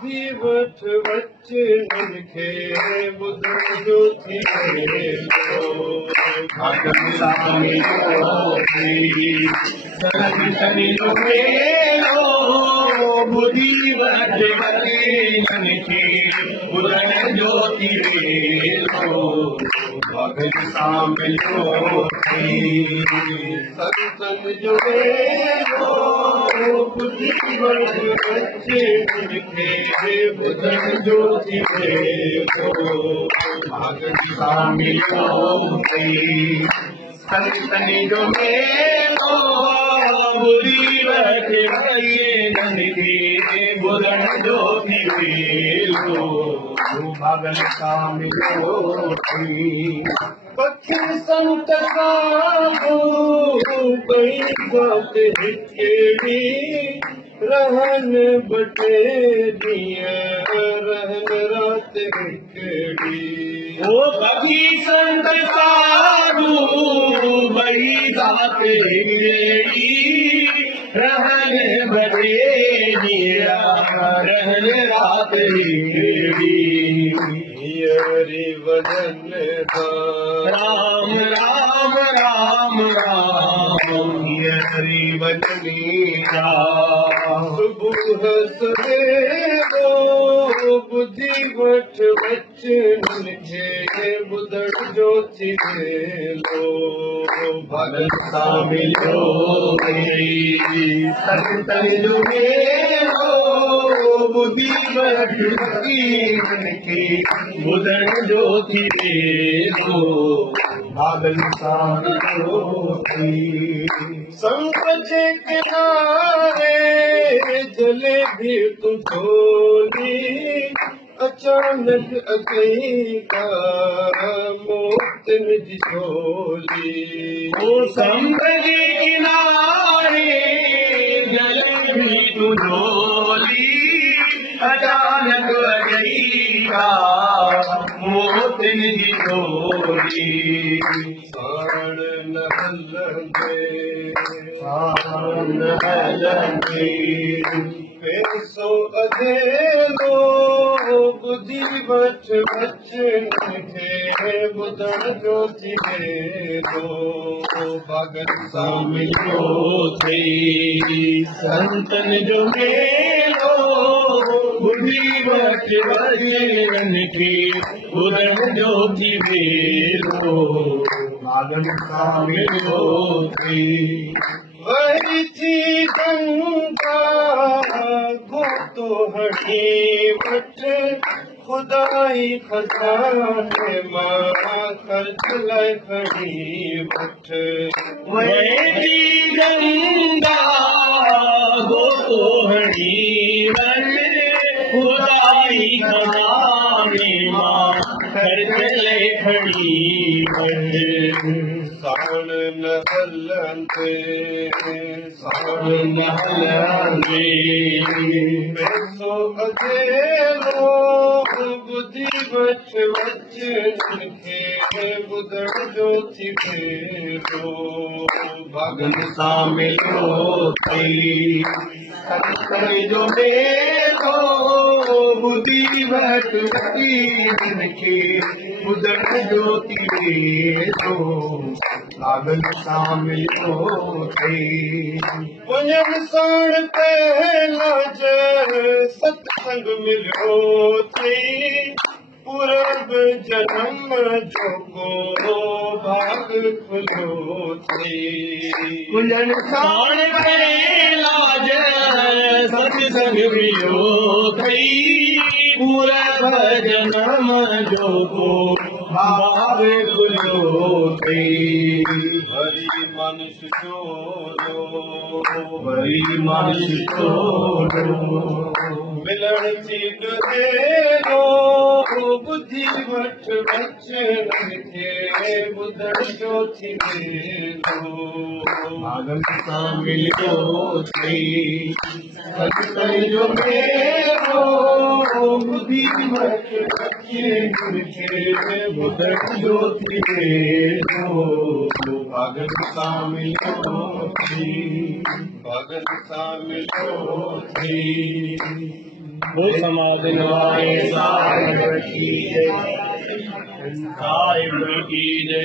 बुद्धि वठ वचन खे ॿुधण जो थी वेंदो भागन सां मिलो संतनि जो मेलो बुद्धि वठ वचन खे ॿुधण जो थी वेंदो भागन सां मिलो संतनि जो मेलो बुद्धि वठ वचन खे ॿुधण जो थी वेंदो भागन सां मिलो संतनि जो मेलो बुद्धि वठ वचन खे ॿुधण जो थी वेंदो भागन सां मिलो पखी संत साधू कई बात हिकड़ी रहन बटे ॾींहं रहन रात हिकड़ी ओ पखी संत साधू ॿई बात हिकड़ी रहन बटे ॾींहं रहन रात हिकड़ी हरि वदन राम राम राम राम हरि वदनी सुबुह सवेरो बुद्धि वठ वचन खे ॿुधण जो थी वेंदो भागन सां मिलो संतनि जो मेलो बुद्धि वठ वचन खे ॿुधण जो थी वेंदो भागन सां मिलो संग जे किनारे जलेबी तूं झोली अचानक अकई का मोतन जी झोली ओ संग जे किनारे जलेबी तूं झोली अचानक अकई का मोतन जी झोली साण न हलंदे पैसो अधेलो बुद्धि वठ वचन खे ॿुधण जो थी वेंदो भागन सां मिलो संतनि जो मेलो बुद्धि वठ वचन खे ॿुधण जो थी वेंदो भागन सां मिलो वही थी गंगा गोतो हणी वठ खुदाई खजाने मां ख़र्च लाइ खणी वठ वही थी गंगा गोतो हणी वठ खुदाई खजाने मां ख़र्च लाइ खणी वठ साण न हलंदे पैसो अधेलो बुद्धि वठ वचन खे ॿुधण जो थी वेंदो भागन सां मिलो संतनि जो मेलो बुद्धि वठ वचन खे ॿुधण जो थी वेंदो भागन सां मिलो वञण साण पहला सत्संग मिलियो थई पूरब जनम जो को भाग खुलियो थई वञण साण पहला सत्संग मिलियो थई पूरब जनम जो को भाग खुलियो थई हरि मनुष्य चोरो मिलण थी ॾेरो बुद्धि वठ वचन खे ॿुधण जो थी वेंदो भागन सां मिलियो थई संतनि जो मेलो बुद्धि वठ वचन खे ॿुधण जो थी वेंदो भागन सां मिलियो थई भागन सां मिलियो थई वो समाधि नवाए साहिब की जय। साहिब की जय।